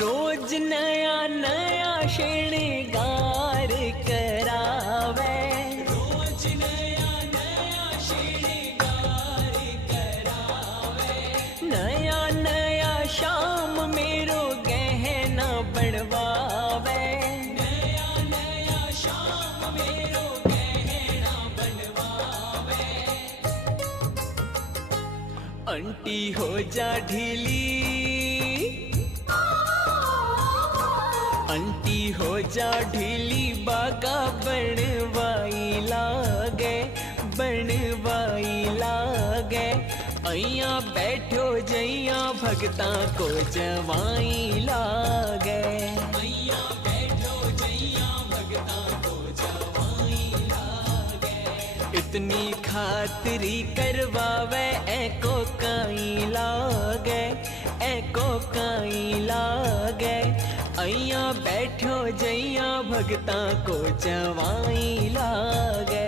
रोज नया नया श्रृंगार करावे, रोज नया नया श्रृंगार करावे। नया नया शाम मेरो गहना बनवावे, नया नया शाम मेरो गहना बनवावे। आंटी हो जा ढीली, आंटी हो जा ढीली, बागा बनवाई लागे, बनवाई लागे। अइया बैठो जइया भगता को जवाई लागे, अइया बैठो जइया भगता को जवाई लागे। इतनी खातिरी करवावे एको काई लागे, एको काई लागे। अइया बैठो जइया भगता को जवाई लागे।